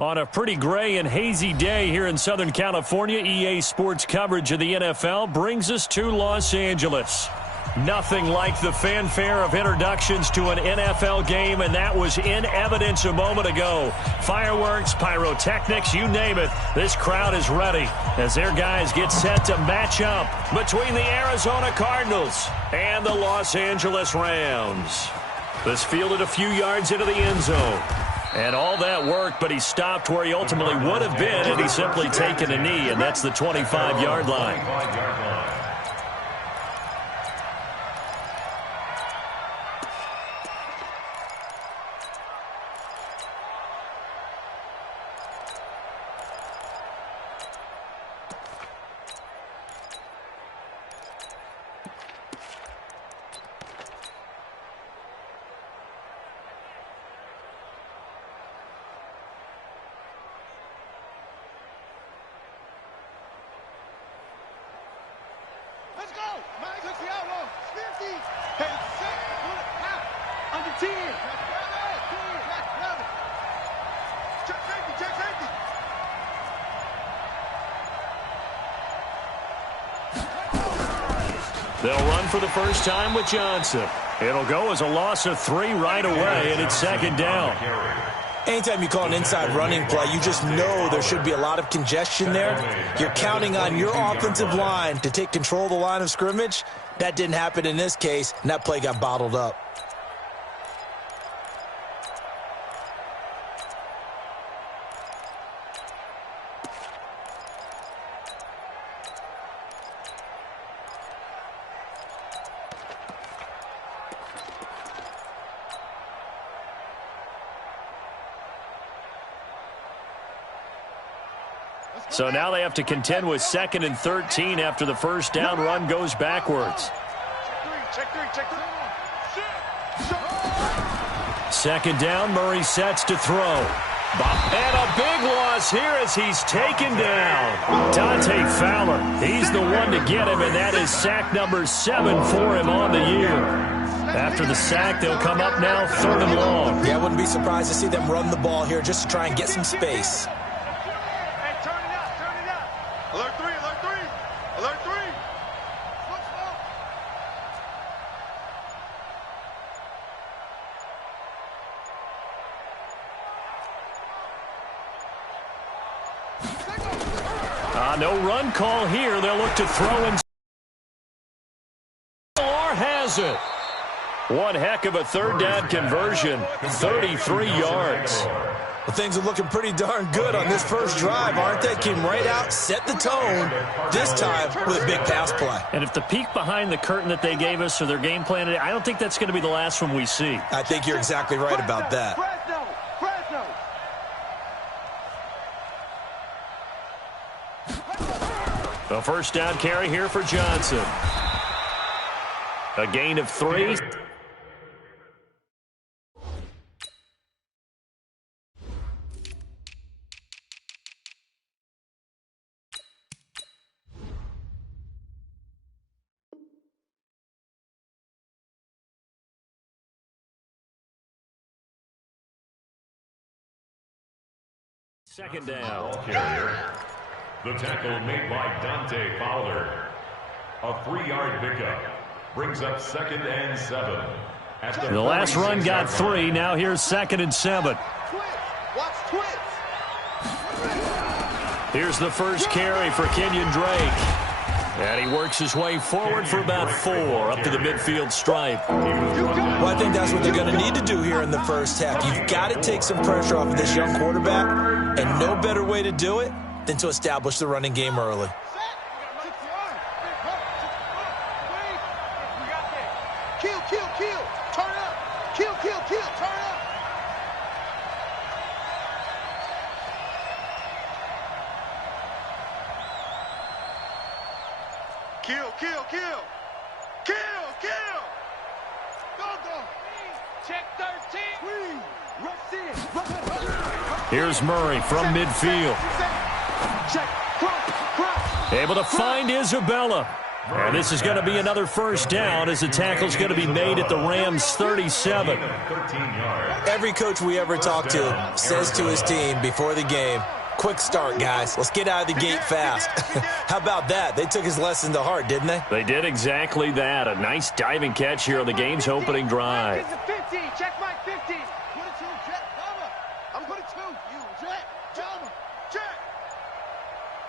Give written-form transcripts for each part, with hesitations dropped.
On a pretty gray and hazy day here in Southern California, EA Sports coverage of the NFL brings us to Los Angeles. Nothing like the fanfare of introductions to an NFL game, and that was in evidence a moment ago. Fireworks, pyrotechnics, you name it. This crowd is ready as their guys get set to match up between the Arizona Cardinals and the Los Angeles Rams. This fielded a few yards into the end zone. And all that worked, but he stopped where he ultimately would have been had he simply taken a knee, and that's the 25-yard line. Let's go! Mike, touch the outlaw. 50. Hey, 6. Under 10. Check safety, check safety. They'll run for the first time with Johnson. It'll go as a loss of 3 right away, and it's second down. Anytime you call an inside running play, you just know there should be a lot of congestion there. You're counting on your offensive line to take control of the line of scrimmage. That didn't happen in this case, and that play got bottled up. So now they have to contend with 2nd and 13 after the first down run goes backwards. Check three. Second down, Murray sets to throw. And a big loss here as he's taken down. Dante Fowler, he's the one to get him, and that is sack number 7 for him on the year. After the sack, they'll come up now 3rd and long. Yeah, I wouldn't be surprised to see them run the ball here just to try and get some space. Alert 3. Alert 3. No run call here. They'll look to throw and Az Lar has it. One heck of a 3rd down conversion, 33 yards. Well, things are looking pretty darn good on this first drive, aren't they? Came right out, set the tone, this time with a big pass play. And if the peek behind the curtain that they gave us or their game plan today, I don't think that's going to be the last one we see. I think you're exactly right about that. Fresno. The first down carry here for Johnson. A gain of 3. Second down. Carrier. The tackle made by Dante Fowler. A 3-yard pickup brings up 2nd and 7. The last run got 3. Now here's 2nd and 7. Watch twist. Here's the first carry for Kenyon Drake. And he works his way forward for about 4 up to the midfield stripe. Well, I think that's what they're going to need to do here in the first half. You've got to take some pressure off of this young quarterback, and no better way to do it than to establish the running game early. Kill. Turn up. Kill. Turn up. Kill. Go. Check 13. Rush in. Here's Murray from midfield. Check. Cross. Able to find Isabella. And this is going to be another first down as the tackle's going to be made at the Rams' 37. Every coach we ever talk to says to his team before the game, quick start, guys. Let's get out of the gate fast. How about that? They took his lesson to heart, didn't they? They did exactly that. A nice diving catch here on the game's opening drive. Check my 50. Put it to Jet. I'm going to you. Jet. Jump. Check.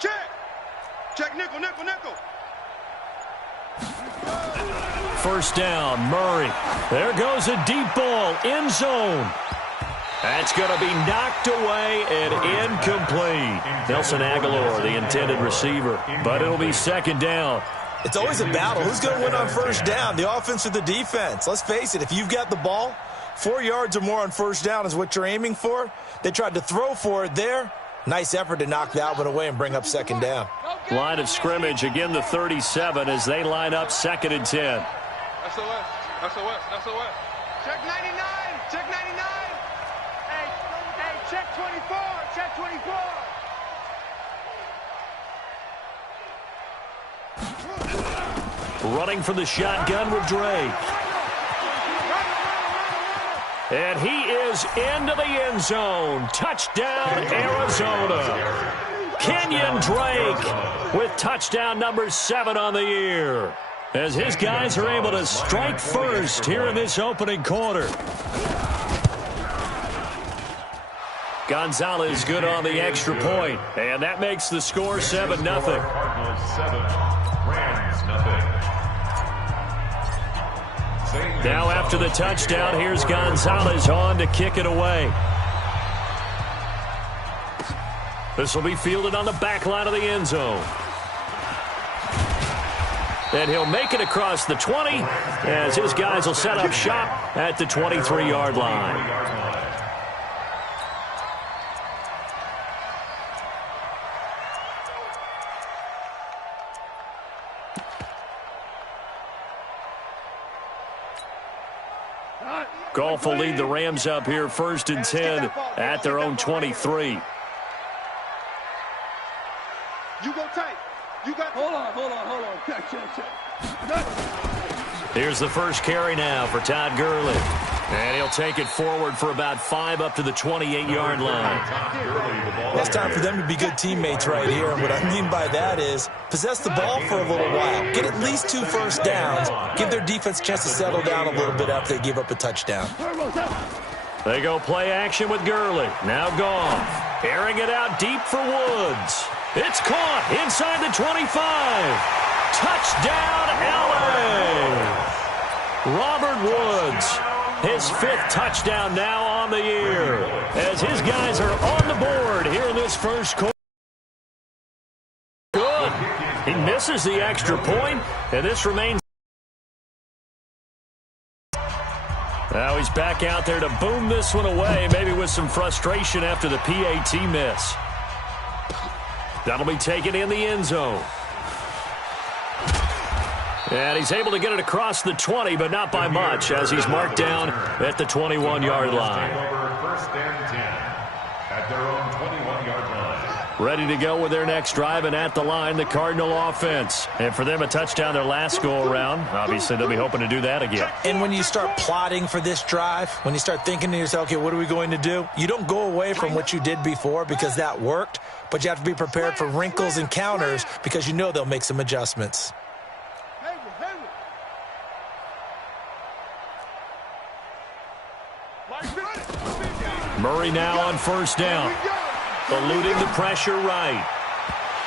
Check. Check nickel, nickel, nickel. First down, Murray. There goes a deep ball, end zone. That's going to be knocked away and incomplete. Nelson Aguilar, the intended receiver, but it'll be second down. It's always a battle. Who's going to win on first down, the offense or the defense? Let's face it, if you've got the ball, 4 yards or more on first down is what you're aiming for. They tried to throw for it there. Nice effort to knock that one away and bring up second down. Line of scrimmage, again the 37 as they line up second and 10. SOS. Check 99. Check 99. Hey, check 24. Check 24. Running from the shotgun with Drake. And he is into the end zone. Touchdown, Arizona. Kenyon Drake with touchdown number 7 on the year, as his guys are able to strike first here in this opening quarter. Gonzalez good on the extra point, and that makes the score 7-0. Cardinals 7, Rams nothing. Now after the touchdown, here's Gonzalez on to kick it away. This will be fielded on the back line of the end zone. And he'll make it across the 20 as his guys will set up shop at the 23-yard line. Goff will lead the Rams up here first and 10 at their own 23. You go tight. You got. Hold on. Check. Here's the first carry now for Todd Gurley. And he'll take it forward for about 5 up to the 28-yard line. It's time for them to be good teammates right here. And what I mean by that is possess the ball for a little while. Get at least 2 first downs. Give their defense a chance to settle down a little bit after they give up a touchdown. They go play action with Gurley. Now Goff. Airing it out deep for Woods. It's caught inside the 25. Touchdown, LA. Robert Woods, his 5th touchdown now on the year, as his guys are on the board here in this first quarter. Good. He misses the extra point, and this remains. Now he's back out there to boom this one away, maybe with some frustration after the PAT miss. That'll be taken in the end zone. And he's able to get it across the 20, but not by much, as he's marked down at the 21-yard line. First and 10 at their own 21-yard line. Ready to go with their next drive, and at the line, the Cardinal offense. And for them, a touchdown their last go-around. Obviously, they'll be hoping to do that again. And when you start plotting for this drive, when you start thinking to yourself, okay, what are we going to do? You don't go away from what you did before because that worked, but you have to be prepared for wrinkles and counters because you know they'll make some adjustments. Murray now on first down. Eluding the pressure right.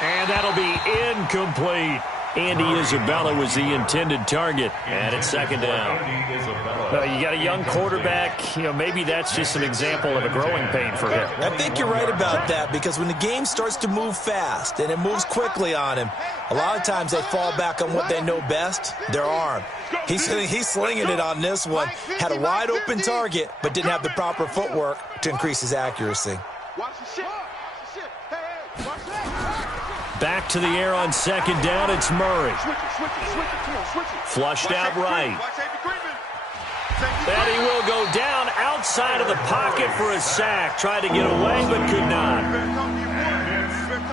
And that'll be incomplete. Andy Isabella was the intended target, and it's second down. You got a young quarterback. Maybe that's just an example of a growing pain for him. I think you're right about that, because when the game starts to move fast and it moves quickly on him, a lot of times they fall back on what they know best, their arm. He's slinging it on this one. Had a wide open target, but didn't have the proper footwork to increase his accuracy. Back to the air on second down, it's Murray. Flushed out right. And he will go down outside of the pocket for a sack. Tried to get away, but could not.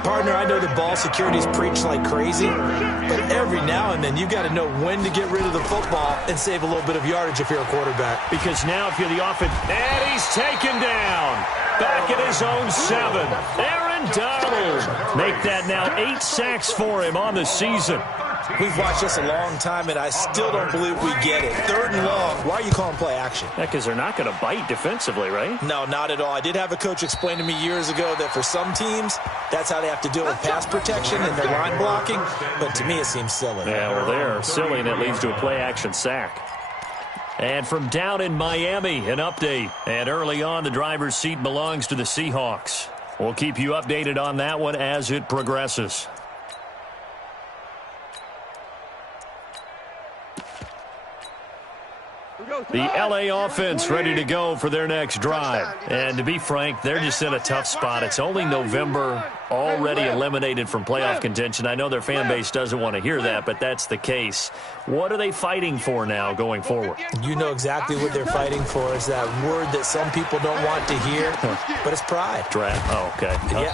Partner, I know the ball security's preached like crazy, but every now and then you've got to know when to get rid of the football and save a little bit of yardage if you're a quarterback. Because now if you're the offense, and he's taken down. Back at his own 7. Aaron Donald. Make that now 8 sacks for him on the season. We've watched this a long time, and I still don't believe we get it. 3rd and long. Why are you calling play action? Yeah, because they're not going to bite defensively, right? No, not at all. I did have a coach explain to me years ago that for some teams, that's how they have to deal with pass protection and their line blocking. But to me, it seems silly. Yeah, well, they're silly, and it leads to a play-action sack. And from down in Miami, an update. And early on, the driver's seat belongs to the Seahawks. We'll keep you updated on that one as it progresses. The LA offense ready to go for their next drive. And to be frank, they're just in a tough spot. It's only November, already eliminated from playoff contention. I know their fan base doesn't want to hear that, but that's the case. What are they fighting for now going forward? You know exactly what they're fighting for. Is that word that some people don't want to hear, but it's pride. Draft. Oh, okay. Yeah.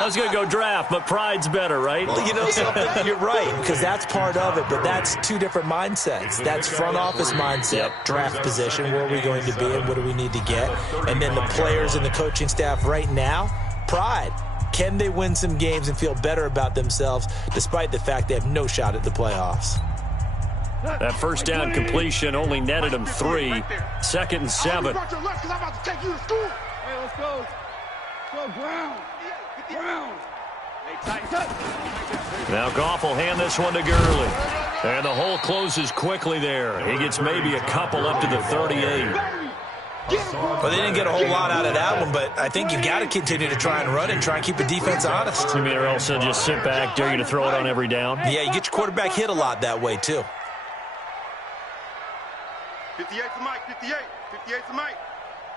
I was going to go draft, but pride's better, right? Well, you know something? You're right, because that's part of it, but that's 2 different mindsets. That's front office mindset, draft position, where are we going to be and what do we need to get? And then the players and the coaching staff right now, pride. Can they win some games and feel better about themselves despite the fact they have no shot at the playoffs? That first down completion only netted him 3. 2nd and 7. Hey, let's go. Go, ground. Ground. Now Goff will hand this one to Gurley. And the hole closes quickly there. He gets maybe a couple up to the 38. Well, they didn't get a whole lot out of that one, but I think you got to continue to try and run and try and keep the defense honest. You mean or else they'll just sit back, dare you to throw it on every down? Yeah, you get your quarterback hit a lot that way, too. 58 to Mike, 58. 58 to Mike.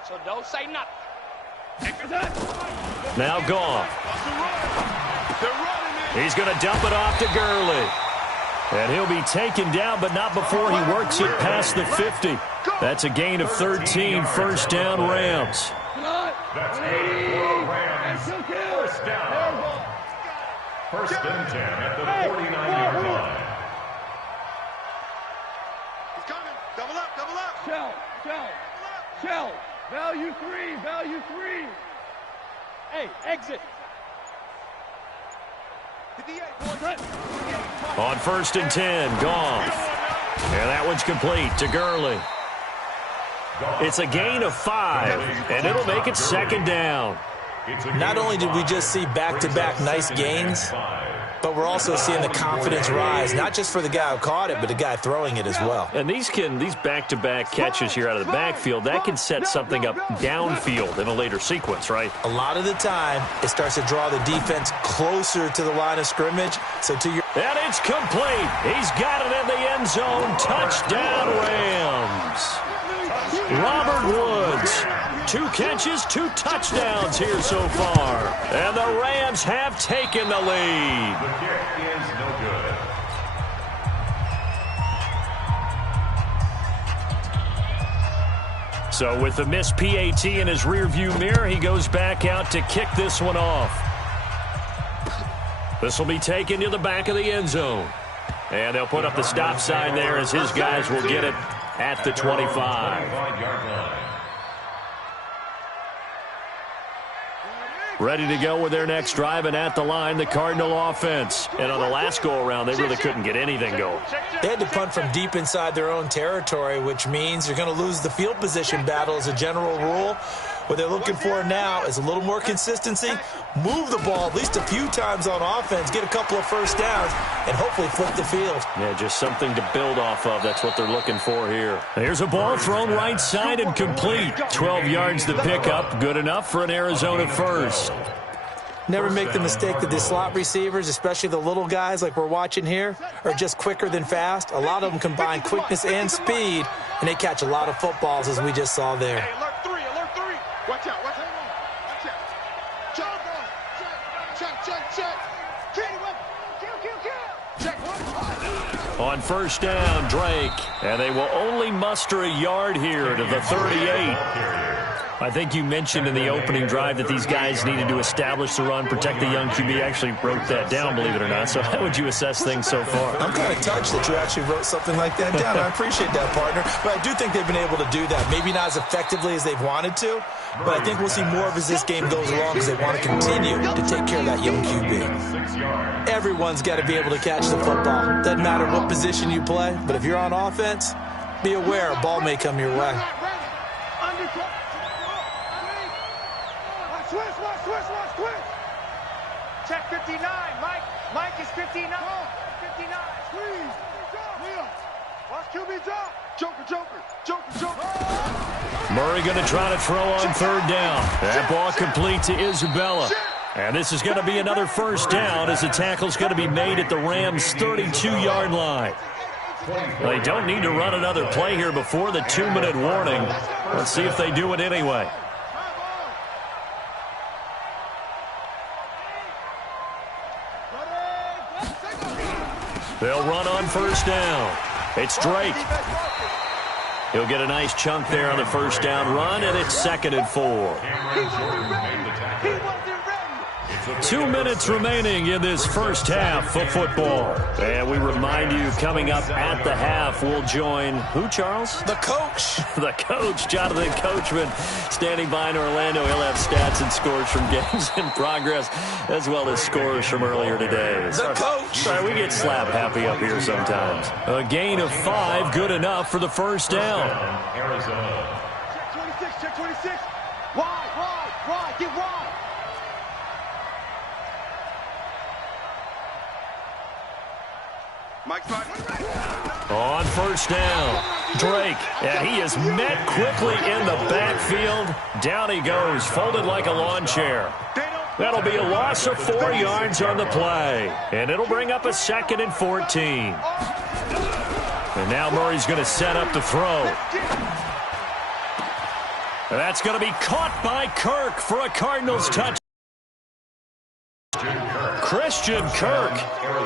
So don't say nothing. Now Goff. He's going to dump it off to Gurley. And he'll be taken down, but not before he works it past the 50. That's a gain of 13, 1st down Rams. That's good for Rams. 1st down. 1st and 10 at the 49-yard line. He's coming. Double up, double up. Shell. Value 3. Hey, exit. On 1st and 10, Goff. And that one's complete to Gurley. It's a gain of 5, and it'll make it 2nd down. Not only did we just see back-to-back nice gains, but we're also seeing the confidence rise, not just for the guy who caught it, but the guy throwing it as well. And these back-to-back catches here out of the backfield, that can set something up downfield in a later sequence, right? A lot of the time, it starts to draw the defense closer to the line of scrimmage. So to your... And it's complete. He's got it in the end zone. Touchdown, Rams. Robert Woods. 2 catches, 2 touchdowns here so far. And the Rams have taken the lead. The kick is no good. So with the missed PAT in his rearview mirror, he goes back out to kick this one off. This will be taken to the back of the end zone. And they'll put up the stop sign there as his guys will get it at the 25. Ready to go with their next drive, and at the line, the Cardinal offense. And on the last go-around, they really couldn't get anything going. They had to punt from deep inside their own territory, which means you're going to lose the field position battle as a general rule. What they're looking for now is a little more consistency, move the ball at least a few times on offense, get a couple of 1st downs, and hopefully flip the field. Yeah, just something to build off of. That's what they're looking for here. Here's a ball thrown right side and complete. 12 yards to pick up. Good enough for an Arizona first. Never make the mistake that the slot receivers, especially the little guys like we're watching here, are just quicker than fast. A lot of them combine quickness and speed, and they catch a lot of footballs, as we just saw there. Hey, alert 3. Watch out. Watch out. Check. Check. On 1st down, Drake. And they will only muster a yard here to the 38. I think you mentioned in the opening drive that these guys needed to establish the run, protect the young QB. I actually wrote that down, believe it or not. So how would you assess things so far? I'm kind of touched that you actually wrote something like that down. I appreciate that, partner. But I do think they've been able to do that. Maybe not as effectively as they've wanted to, but I think we'll see more of as this game goes along because they want to continue to take care of that young QB. Everyone's got to be able to catch the football. Doesn't matter what position you play, but if you're on offense, be aware a ball may come your way. Switch. Check 59. Mike is 59. 59. Squeeze. Watch QB drop. Joker. Murray going to try to throw on third down. That ball complete to Isabella. And this is going to be another first down as the tackle's going to be made at the Rams' 32-yard line. They don't need to run another play here before the 2-minute warning. Let's see if they do it anyway. They'll run on first down. It's Drake. He'll get a nice chunk there on the first down run, and it's 2nd and 4. 2 minutes remaining in this first half of football. And we remind you, coming up at the half, we'll join who, Charles? The coach. The coach, Jonathan Coachman, standing by in Orlando. He'll have stats and scores from games in progress, as well as scores from earlier today. The coach. Sorry, we get slap happy up here sometimes. A gain of 5, good enough for the first down. Arizona. Check 26. Wide. Get wide. Mike's back. On first down, Drake, and he is met quickly in the backfield. Down he goes, folded like a lawn chair. That'll be a loss of 4 yards on the play, and it'll bring up a 2nd and 14. And now Murray's going to set up the throw. And that's going to be caught by Kirk for a Cardinals touchdown. Christian Kirk,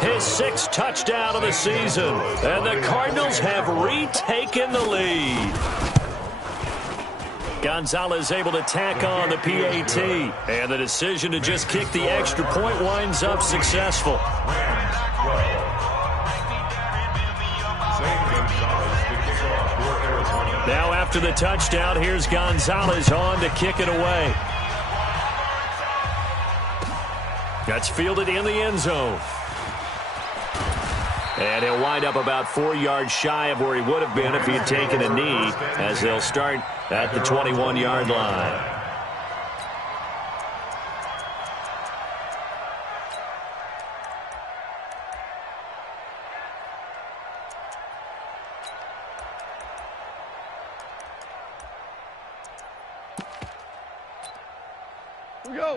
his 6th touchdown of the season, and the Cardinals have retaken the lead. Gonzalez able to tack on the PAT, and the decision to just kick the extra point winds up successful. Now after the touchdown, here's Gonzalez on to kick it away. That's fielded in the end zone. And he'll wind up about 4 yards shy of where he would have been if he had taken a knee, as they'll start at the 21-yard line.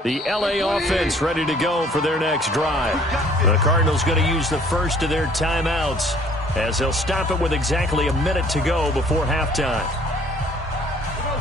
The LA offense ready to go for their next drive. The Cardinals going to use the first of their timeouts as they'll stop it with exactly a minute to go before halftime.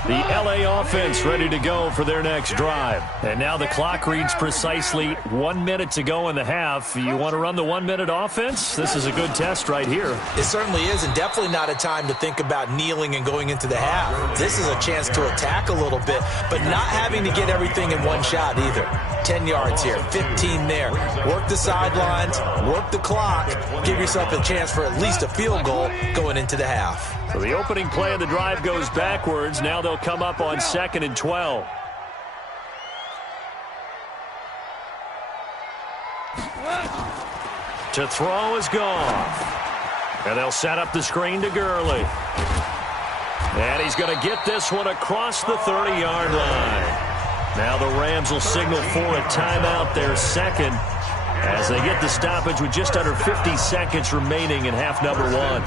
The LA offense ready to go for their next drive. And now the clock reads precisely 1 minute to go in the half. You want to run the 1-minute offense? This is a good test right here. It certainly is, and definitely not a time to think about kneeling and going into the half. This is a chance to attack a little bit, but not having to get everything in one shot either. 10 yards here, 15 there. Work the sidelines, work the clock, give yourself a chance for at least a field goal going into the half. So the opening play of the drive goes backwards. Now they'll come up on 2nd and 12. To throw is Goff. And they'll set up the screen to Gurley. And he's going to get this one across the 30-yard line. Now the Rams will signal for a timeout, their second, as they get the stoppage with just under 50 seconds remaining in half number 1.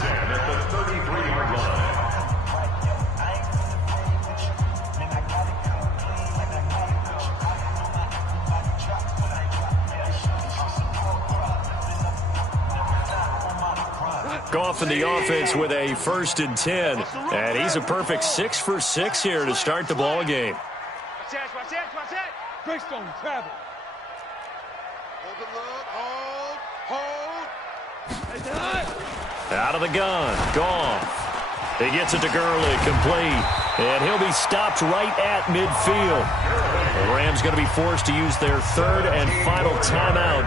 Goff in the offense with a 1st and 10. And he's a perfect 6 for 6 here to start the ball game. Watch that. Breaks on travel. Hold the look. Hold. Out of the gun, Goff. He gets it to Gurley, complete. And he'll be stopped right at midfield. The Rams going to be forced to use their third and final timeout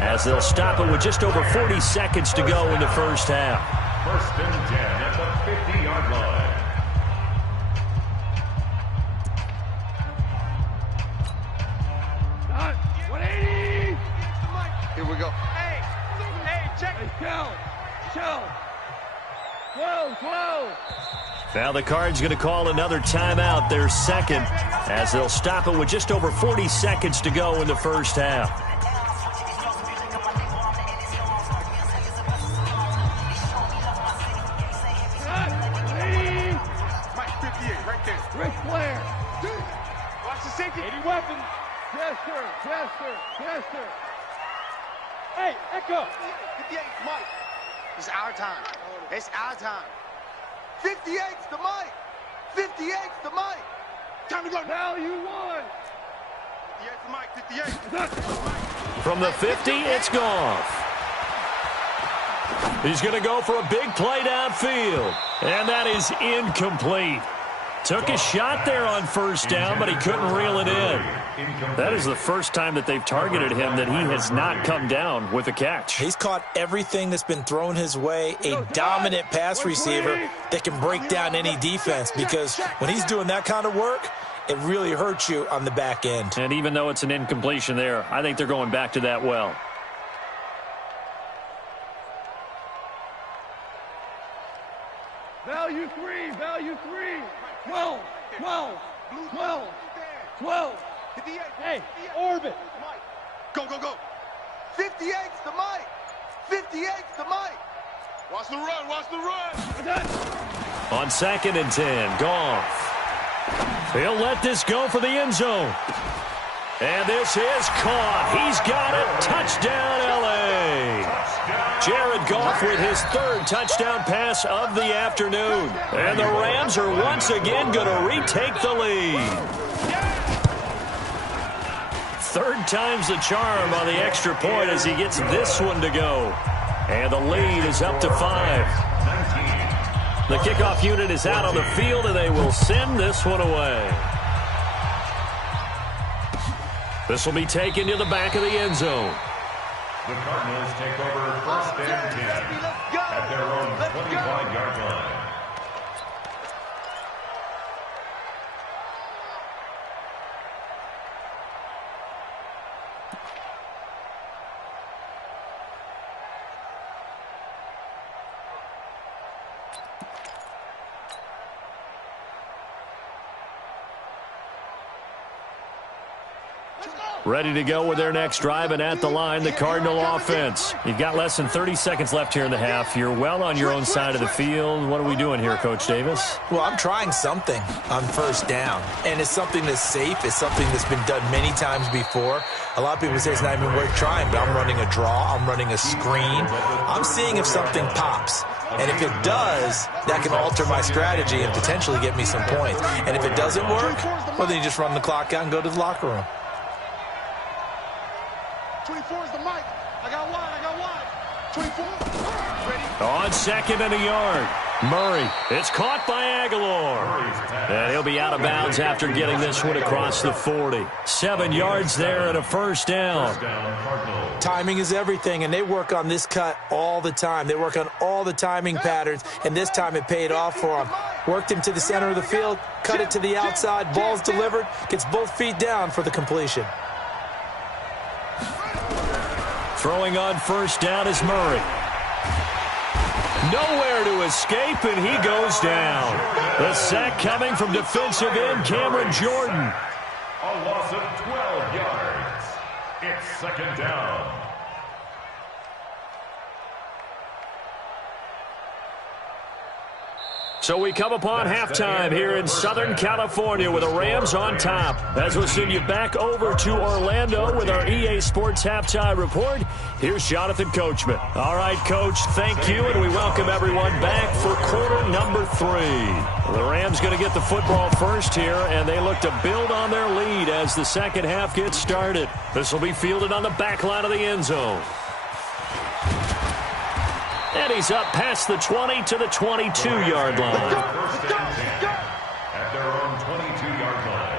as they'll stop it with just over 40 seconds to go in the first half. First and 10 at the 50-yard line. Here we go. Hey, check. Hey, chill. Whoa. Now the Cards going to call another timeout, their second, as they'll stop it with just over 40 seconds to go in the first half. Mike 58, right there. Ric Flair. Watch the safety. 80 weapons. Yes, sir. Hey, Echo. 58, Mike. It's our time. It's our time. 58's the Mike. 58's the Mike. Time to go. Value one. 58's the Mike. 58. From the 50, it's Goff. He's going to go for a big play downfield. And that is incomplete. Took a shot there on first down, but he couldn't reel it in. That is the first time that they've targeted him that he has not come down with a catch. He's caught everything that's been thrown his way, a dominant pass receiver that can break down any defense, because when he's doing that kind of work, it really hurts you on the back end. And even though it's an incompletion there, I think they're going back to that well. Value three. 12. 58. Hey, orbit. Go. 58's the Mike. 58's the Mike. Watch the run. On second and 10, Goff. He'll let this go for the end zone. And this is caught. He's got it. Touchdown, L.A. Jared Goff with his third touchdown pass of the afternoon. And the Rams are once again going to retake the lead. Third time's the charm on the extra point as he gets this one to go. And the lead is up to 5. The kickoff unit is out on the field, and they will send this one away. This will be taken to the back of the end zone. The Cardinals take over first and 10 at their own 25-yard line. Ready to go with their next drive, and at the line, the Cardinal offense. You've got less than 30 seconds left here in the half. You're well on your own side of the field. What are we doing here, Coach Davis? Well, I'm trying something on first down, and it's something that's safe. It's something that's been done many times before. A lot of people say it's not even worth trying, but I'm running a draw. I'm running a screen. I'm seeing if something pops. And if it does, that can alter my strategy and potentially get me some points. And if it doesn't work, well, then you just run the clock out and go to the locker room. 24 is the Mike. I got wide. 24. Ready? On second and a yard. Murray. It's caught by Aguilar. And he'll be out of bounds after getting this one across the 40. 7 yards there and a first down. Timing is everything, and they work on this cut all the time. They work on all the timing patterns, and this time it paid off for them. Worked him to the center of the field, cut it to the outside, ball's delivered, gets both feet down for the completion. Throwing on first down is Murray. Nowhere to escape, and he goes down. The sack coming from defensive end Cameron Jordan. A loss of 12 yards. It's second down. So we come upon halftime here in Southern California with the Rams on top. As we'll send you back over to Orlando with our EA Sports Halftime Report, here's Jonathan Coachman. All right, Coach, thank you, and we welcome everyone back for quarter number 3. The Rams going to get the football first here, and they look to build on their lead as the second half gets started. This will be fielded on the back line of the end zone. And he's up past the 20 to the 22-yard line. First and 10 at their own 22-yard line.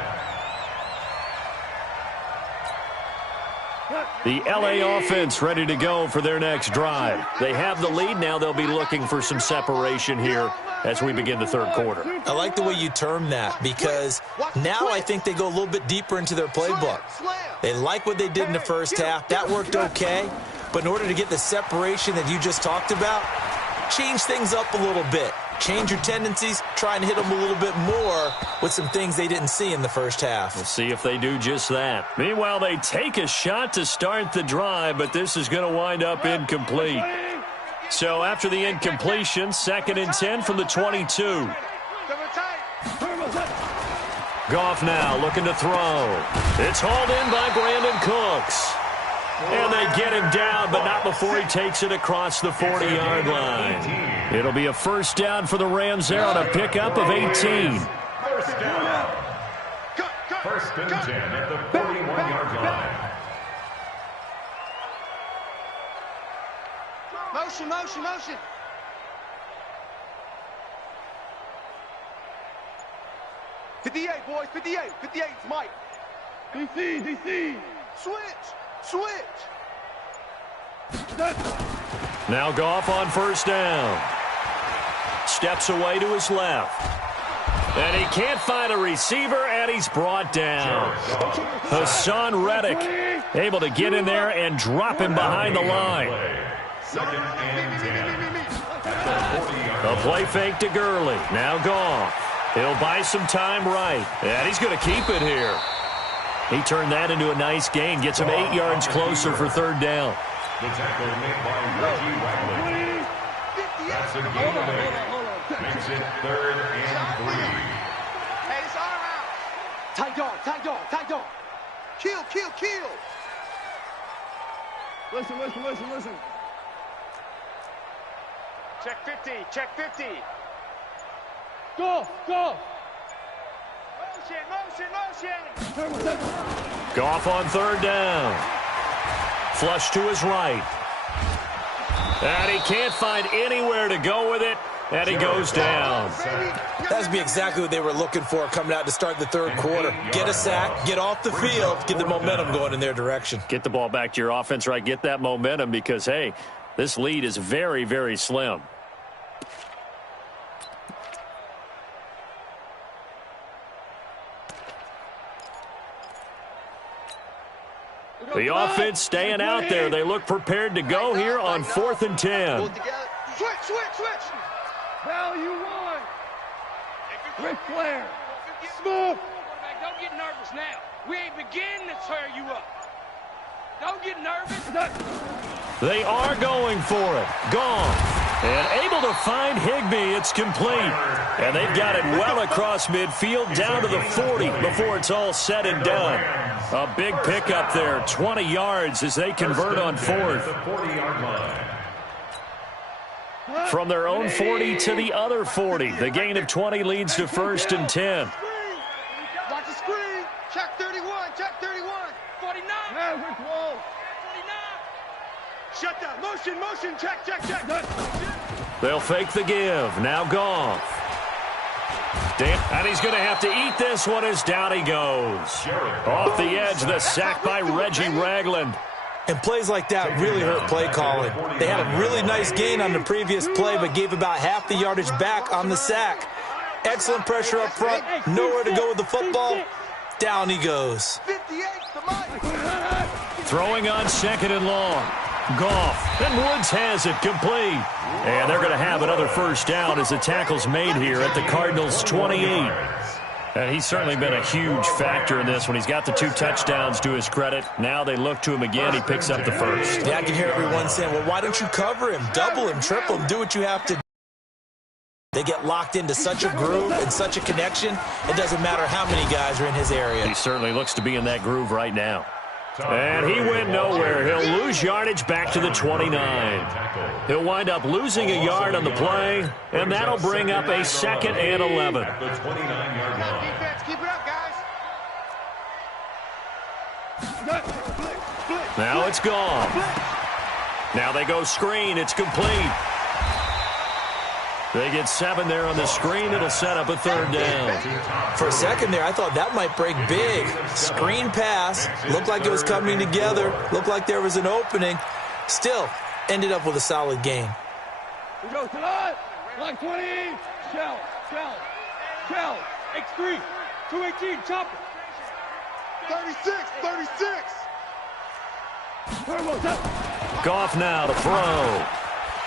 The LA offense ready to go for their next drive. They have the lead. Now they'll be looking for some separation here as we begin the third quarter. I like the way you term that, because now I think they go a little bit deeper into their playbook. They like what they did in the first half. That worked okay. But in order to get the separation that you just talked about, change things up a little bit. Change your tendencies, try and hit them a little bit more with some things they didn't see in the first half. We'll see if they do just that. Meanwhile, they take a shot to start the drive, but this is going to wind up incomplete. So after the incompletion, 2nd and 10 from the 22. Goff now looking to throw. It's hauled in by Brandon Cooks. And they get him down, but not before he takes it across the 40-yard line. It'll be a first down for the Rams there on a pickup of 18. First down. First and 10 at the 41-yard line. Motion, motion, motion. "58, boys, 58. 58's Mike. DC. Switch. Now Goff on first down. Steps away to his left. And he can't find a receiver, and he's brought down. Hassan Reddick able to get in there and drop him behind the line. Second and 10. A play fake to Gurley. Now Goff. He'll buy some time right. And he's going to keep it here. He turned that into a nice gain. Gets him 8 yards closer for third down. The tackle made by Reggie Wagner. That's a gain of 8. Makes it 3rd and 3. Hey, it's our house. Tight dog. Kill. Listen. Check 50. Go. Motion. Goff on third down. Flush to his right. And he can't find anywhere to go with it. And he goes down. That'd be exactly what they were looking for coming out to start the third quarter. Get a sack, get off the field, get the momentum going in their direction. Get the ball back to your offense, right? Get that momentum because, hey, this lead is very, very slim. The offense staying out there. They look prepared to go here on 4th and 10. Switch. Value 1. Ric Flair. Smoke. Don't get nervous now. We ain't beginning to tear you up. Don't get nervous. They are going for it. Gone. And able to find Higbee. It's complete. And they've got it well across midfield down to the 40 before it's all said and done. A big pickup there. 20 yards as they convert on 4th. The 40-yard line. From their own 40 to the other 40. The gain of 20 leads to 1st and 10. Watch the screen. Check 31. 49. Maverick Wall. 49. Shut down. Motion. Check. They'll fake the give. Now Goff. And he's going to have to eat this one as down he goes. Off the edge, the sack by Reggie Ragland. And plays like that really hurt play calling. They had a really nice gain on the previous play, but gave about half the yardage back on the sack. Excellent pressure up front. Nowhere to go with the football. Down he goes. 58 to Mike. Throwing on 2nd and long. Goff. And Woods has it complete. And they're going to have another first down as the tackle's made here at the Cardinals' 28. And he's certainly been a huge factor in this when he's got the 2 touchdowns to his credit. Now they look to him again. He picks up the first. Yeah, I can hear everyone saying, well, why don't you cover him, double him, triple him, do what you have to do. They get locked into such a groove and such a connection, it doesn't matter how many guys are in his area. He certainly looks to be in that groove right now. And he went nowhere. He'll lose yardage back to the 29. He'll wind up losing a yard on the play, and that'll bring up a 2nd and 11. The 29-yard line. Defense, keep it up, guys. Now it's gone. Now they go screen. It's complete. They get 7 there on the screen. It'll set up a 3rd down. For a second there, I thought that might break big. Screen pass. Looked like it was coming together. Looked like there was an opening. Still, ended up with a solid gain. We go tonight. Like 20. Shell. X3. 218. Chopper. 36. Turbo, tap. Goff now to throw.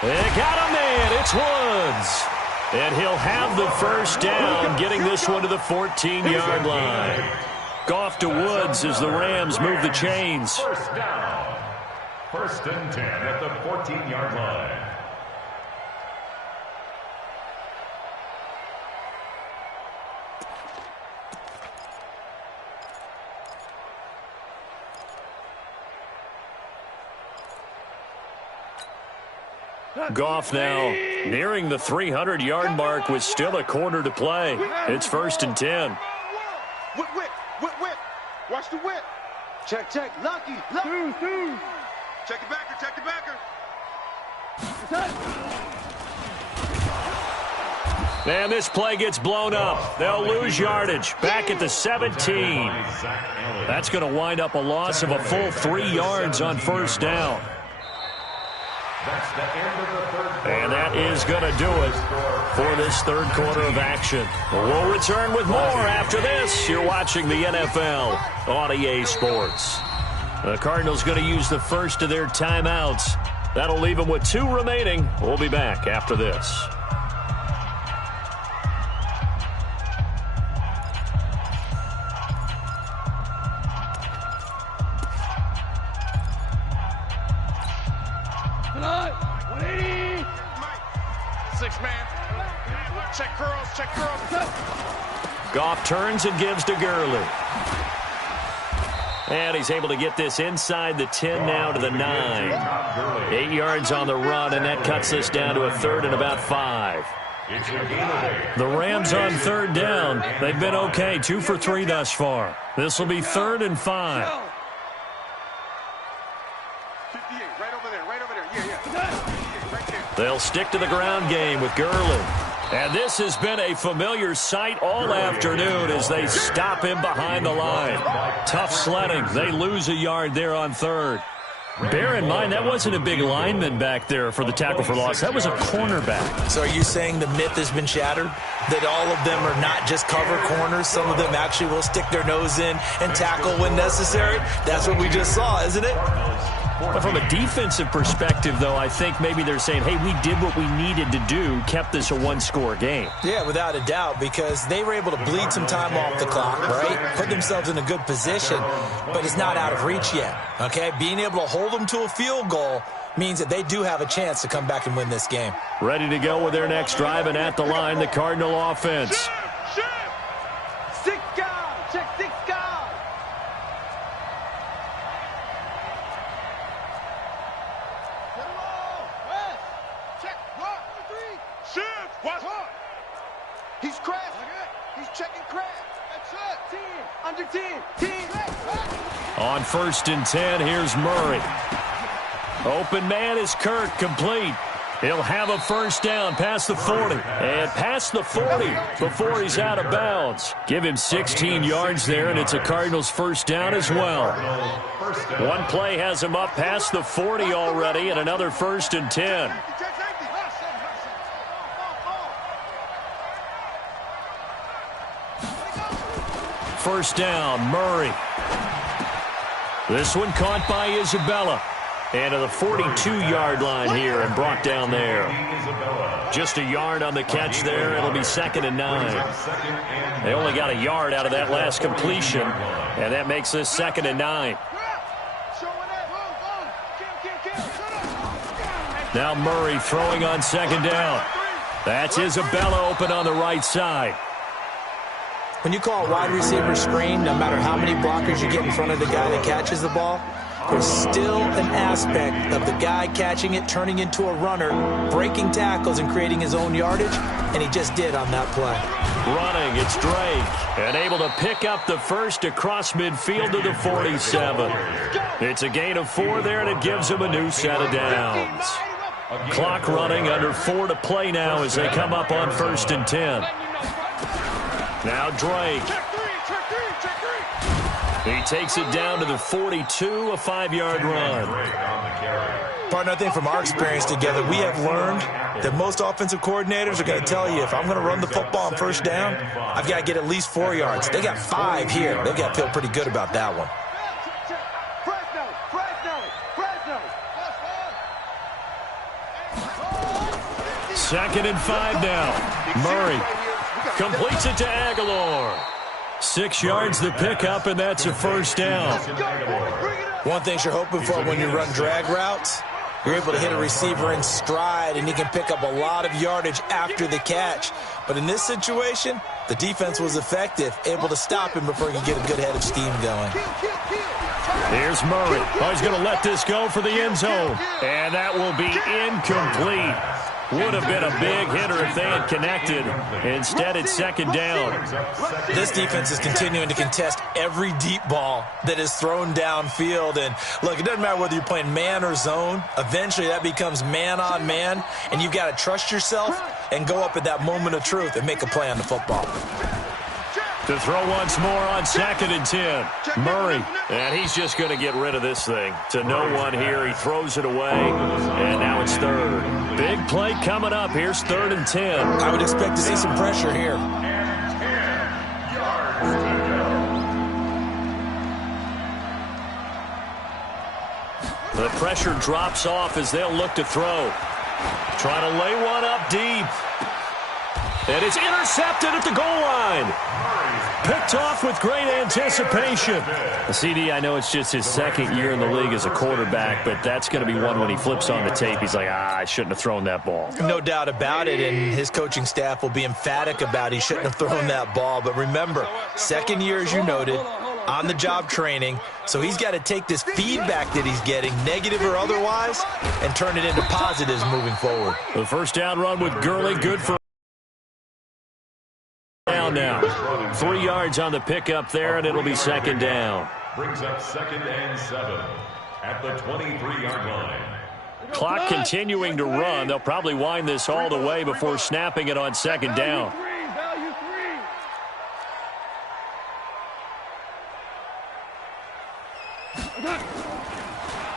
They got a man. It's Woods. And he'll have the 1st down, getting this one to the 14-yard line. Goff to Woods as the Rams move the chains. 1st down. 1st and 10 at the 14-yard line. Goff now nearing the 300-yard mark with still a quarter to play. It's 1st and 10. Whip. Watch the whip. Check. Lucky. Two. Check the backer. And this play gets blown up. They'll lose yardage. Back at the 17. That's going to wind up a loss of a full 3 yards on 1st down. That's the end of the 3rd quarter. And that is going to do it for this 3rd quarter of action. We'll return with more after this. You're watching the NFL on EA Sports. The Cardinals going to use the first of their timeouts. That'll leave them with 2 remaining. We'll be back after this. Tonight. 180. 6-man. Check curls. Goff turns and gives to Gurley. And he's able to get this inside the 10 now to the 9. 8 yards on the run, and that cuts us down to a 3rd and about 5. The Rams on 3rd down. They've been okay, 2 for 3 thus far. This will be 3rd and 5. 58, right over there. Yeah. Right there. They'll stick to the ground game with Gurley. And this has been a familiar sight all afternoon as they stop him behind the line. Tough sledding. They lose a yard there on 3rd. Bear in mind, that wasn't a big lineman back there for the tackle for loss. That was a cornerback. So are you saying the myth has been shattered? That all of them are not just cover corners? Some of them actually will stick their nose in and tackle when necessary? That's what we just saw, isn't it? But from a defensive perspective, though, I think maybe they're saying, hey, we did what we needed to do, kept this a 1-score game. Yeah, without a doubt, because they were able to bleed some time off the clock, right? Put themselves in a good position, but it's not out of reach yet, okay? Being able to hold them to a field goal means that they do have a chance to come back and win this game. Ready to go with their next drive, and at the line, the Cardinal offense. 6 guys. Check 6 guys. He's crashed. He's checking crash. That's it. 10. Under 10. 10. On 1st and 10, here's Murray. Open man is Kirk, complete. He'll have a 1st down past the 40. And past the 40 before he's out of bounds. Give him 16 yards there, and it's a Cardinals 1st down as well. One play has him up past the 40 already, and another 1st and 10. 1st down, Murray. This one caught by Isabella. And to the 42-yard line here and brought down there. Just a yard on the catch there. It'll be 2nd and 9. They only got a yard out of that last completion, and that makes this 2nd and 9. Now Murray throwing on 2nd down. That's Isabella open on the right side. When you call a wide receiver screen, no matter how many blockers you get in front of the guy that catches the ball, there's still an aspect of the guy catching it, turning into a runner, breaking tackles and creating his own yardage, and he just did on that play. Running, it's Drake, and able to pick up the 1st across midfield to the 47. It's a gain of 4 there, and it gives him a new set of downs. Clock running, under 4 to play now as they come up on 1st and 10. Now Drake. He takes it down to the 42, a 5-yard run. Partner, I think from our experience together, we have learned that most offensive coordinators are going to tell you, if I'm going to run the football on 1st down, I've got to get at least 4 yards. They got 5 here. They've got to feel pretty good about that one. Second and 5 now. Murray completes it to Aguilar. 6 yards the pickup, and that's a 1st down. One thing you're hoping for when you run drag routes, you're able to hit a receiver in stride, and he can pick up a lot of yardage after the catch. But in this situation, the defense was effective, able to stop him before he could get a good head of steam going. Here's Murray. Oh, he's going to let this go for the end zone. And that will be incomplete. Would have been a big hitter if they had connected. Instead, it's 2nd down. This defense is continuing to contest every deep ball that is thrown downfield. And, look, it doesn't matter whether you're playing man or zone. Eventually, that becomes man on man. And you've got to trust yourself and go up at that moment of truth and make a play on the football. To throw once more on 2nd and 10. Murray. And he's just going to get rid of this thing. To no one here. He throws it away. And now it's 3rd. Big play coming up. Here's 3rd and 10. I would expect to see some pressure here. The pressure drops off as they'll look to throw. Trying to lay one up deep. And it's intercepted at the goal line. Picked off with great anticipation. CD, I know it's just his 2nd year in the league as a quarterback, but that's going to be one when he flips on the tape. He's like, I shouldn't have thrown that ball. No doubt about it, and his coaching staff will be emphatic about he shouldn't have thrown that ball. But remember, 2nd year, as you noted, on-the-job training, so he's got to take this feedback that he's getting, negative or otherwise, and turn it into positives moving forward. The 1st down run with Gurley, good for now. 3 yards on the pickup there, and it'll be 2nd down. Brings up 2nd and 7 at the 23-yard line. Clock continuing to run. They'll probably wind this all the way before snapping it on 2nd down.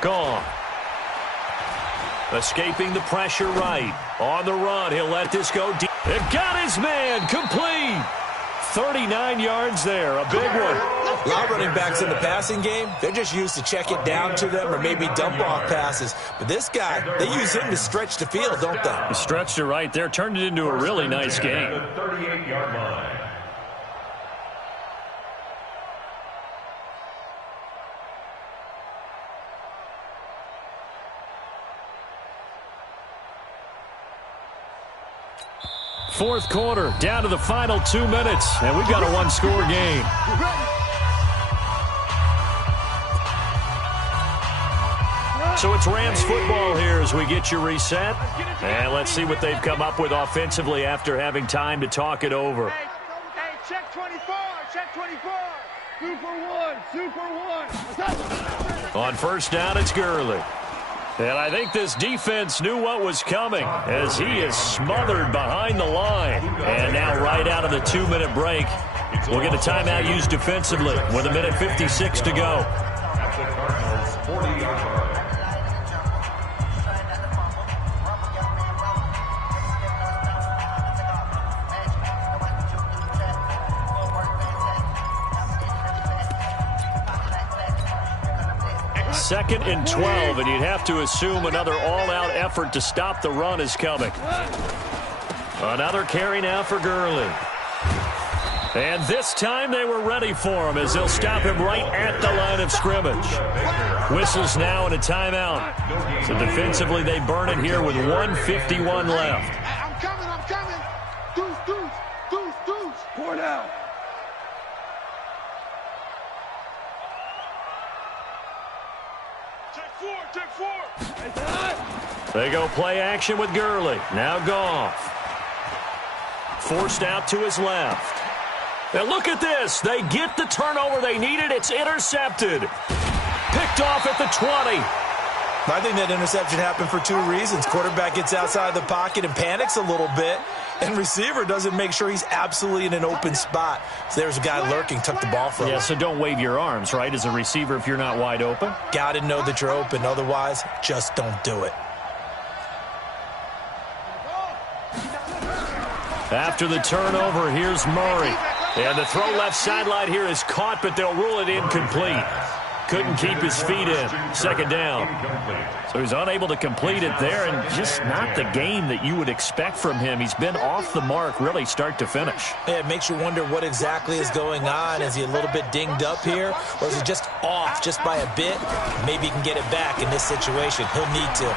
Gone. Escaping the pressure right. On the run, he'll let this go deep. It got his man complete. 39 yards there, a big one. A lot of running backs in the passing game, they're just used to check it down to them or maybe dump off passes. But this guy, they use him to stretch the field, don't they? He stretched it right there, turned it into a really nice game. The 38-yard line. Fourth quarter, down to the final 2 minutes, and we've got a one-score game. So it's Rams football here as we get you reset. And let's see what they've come up with offensively after having time to talk it over. Hey, check 24, check 24. Super one. On 1st down, it's Gurley. And I think this defense knew what was coming as he is smothered behind the line. And now right out of the 2-minute break, we'll get a timeout used defensively with 1:56 to go. At the Cardinals' 40-yard line. Second and 12, and you'd have to assume another all-out effort to stop the run is coming. Another carry now for Gurley. And this time they were ready for him as they'll stop him right at the line of scrimmage. Whistles now and a timeout. So defensively they burn it here with 1:51 left. I'm coming. Deuce. Four down. Check four. They go play action with Gurley. Now Goff. Forced out to his left. And look at this. They get the turnover they needed. It's intercepted. Picked off at the 20. I think that interception happened for two reasons. Quarterback gets outside the pocket and panics a little bit, and receiver doesn't make sure he's absolutely in an open spot. So there's a guy lurking, took the ball from him. Yeah, so don't wave your arms, right, as a receiver if you're not wide open. Got to know that you're open. Otherwise, just don't do it. After the turnover, here's Murray. And the throw left sideline here is caught, but they'll rule it incomplete. Couldn't keep his feet in. Second down. So he's unable to complete it there, and just not the game that you would expect from him. He's been off the mark really start to finish. Yeah, it makes you wonder what exactly is going on. Is he a little bit dinged up here, or is he just off just by a bit? Maybe he can get it back in this situation. He'll need to.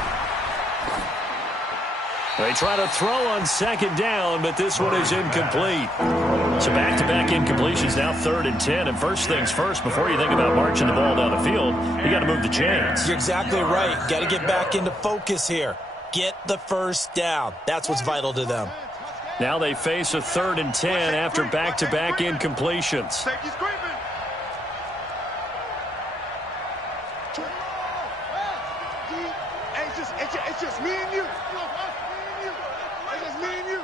They try to throw on second down, but this one is incomplete. So back-to-back incompletions, now 3rd and 10. And first things first, before you think about marching the ball down the field, you got to move the chains. You're exactly right. Got to get back into focus here. Get the first down. That's what's vital to them. Now they face a 3rd and 10 after back-to-back incompletions. Safety screaming. It's just me and you. It's just me and you.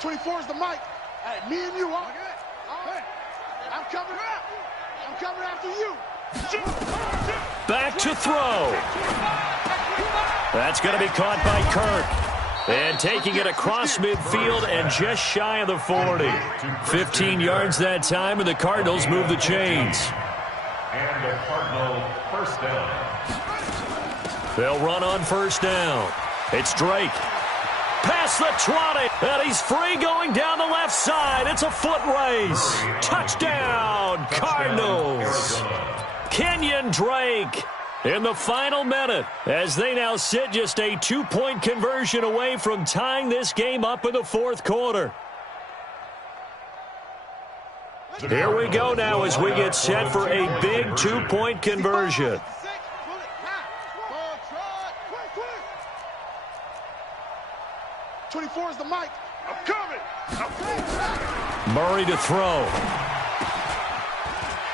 24 is the mic. Hey, me and you. I'm coming after you. Back to throw. That's going to be caught by Kirk. And taking it across midfield and just shy of the 40. 15 yards that time, and the Cardinals move the chains. And the Cardinal first down. They'll run on first down. It's Drake. Past the 20, and he's free going down the left side. It's a foot race. Touchdown, Cardinals. Kenyon Drake in the final minute as they now sit just a 2-point conversion away from tying this game up in the fourth quarter. Here we go now as we get set for a big 2-point conversion. 24 is the mic. I'm coming. Murray to throw.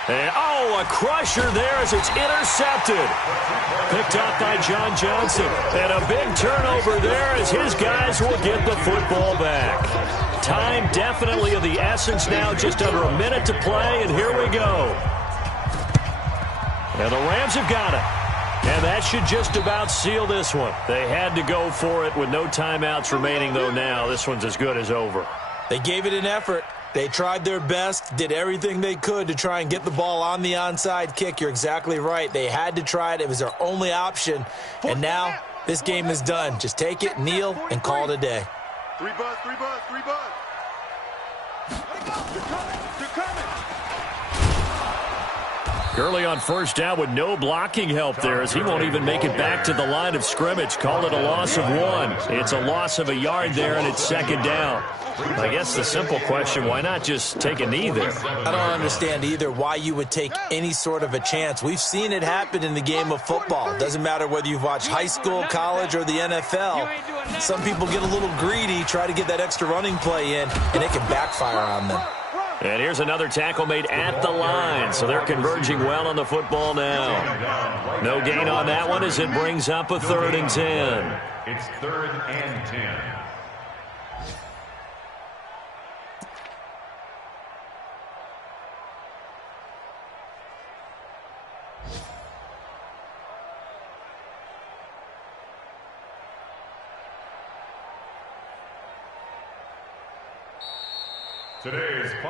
And, a crusher there as it's intercepted. Picked up by John Johnson. And a big turnover there as his guys will get the football back. Time definitely of the essence now, just under a minute to play, and here we go. And the Rams have got it. And that should just about seal this one. They had to go for it with no timeouts remaining, though now. This one's as good as over. They gave it an effort. They tried their best, did everything they could to try and get the ball on the onside kick. You're exactly right. They had to try it. It was their only option. And now this game is done. Just take it, kneel, and call it a day. 3 buzz, 3 buzz, 3 buzz. You're coming. Gurley on first down with no blocking help there as he won't even make it back to the line of scrimmage. Call it a loss of 1. It's a loss of a yard there, and it's second down. I guess the simple question, why not just take a knee there? I don't understand either why you would take any sort of a chance. We've seen it happen in the game of football. It doesn't matter whether you've watched high school, college, or the NFL. Some people get a little greedy, try to get that extra running play in, and it can backfire on them. And here's another tackle made at the line, so they're converging well on the football now. No gain on that one as it brings up a 3rd and 10. It's 3rd and 10.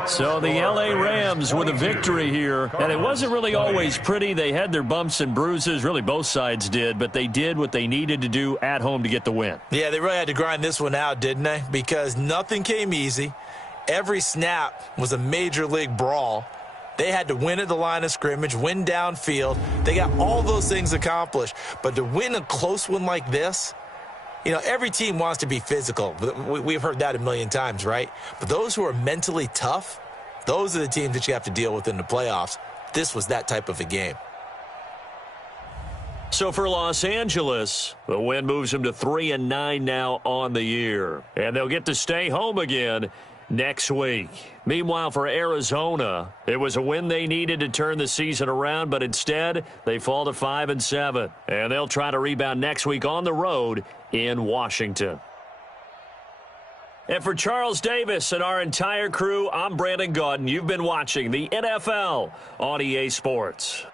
So the L.A. Rams with a victory here, and it wasn't really always pretty. They had their bumps and bruises, really both sides did, but they did what they needed to do at home to get the win. Yeah, they really had to grind this one out, didn't they? Because nothing came easy. Every snap was a major league brawl. They had to win at the line of scrimmage, win downfield. They got all those things accomplished. But to win a close one like this, you know, every team wants to be physical. We've heard that a million times, right? But those who are mentally tough, those are the teams that you have to deal with in the playoffs. This was that type of a game. So for Los Angeles, the win moves them to 3-9 now on the year. And they'll get to stay home again next week. Meanwhile, for Arizona, it was a win they needed to turn the season around, but instead they fall to 5-7. And they'll try to rebound next week on the road in Washington. And for Charles Davis and our entire crew, I'm Brandon Gaudin. You've been watching the NFL on EA Sports.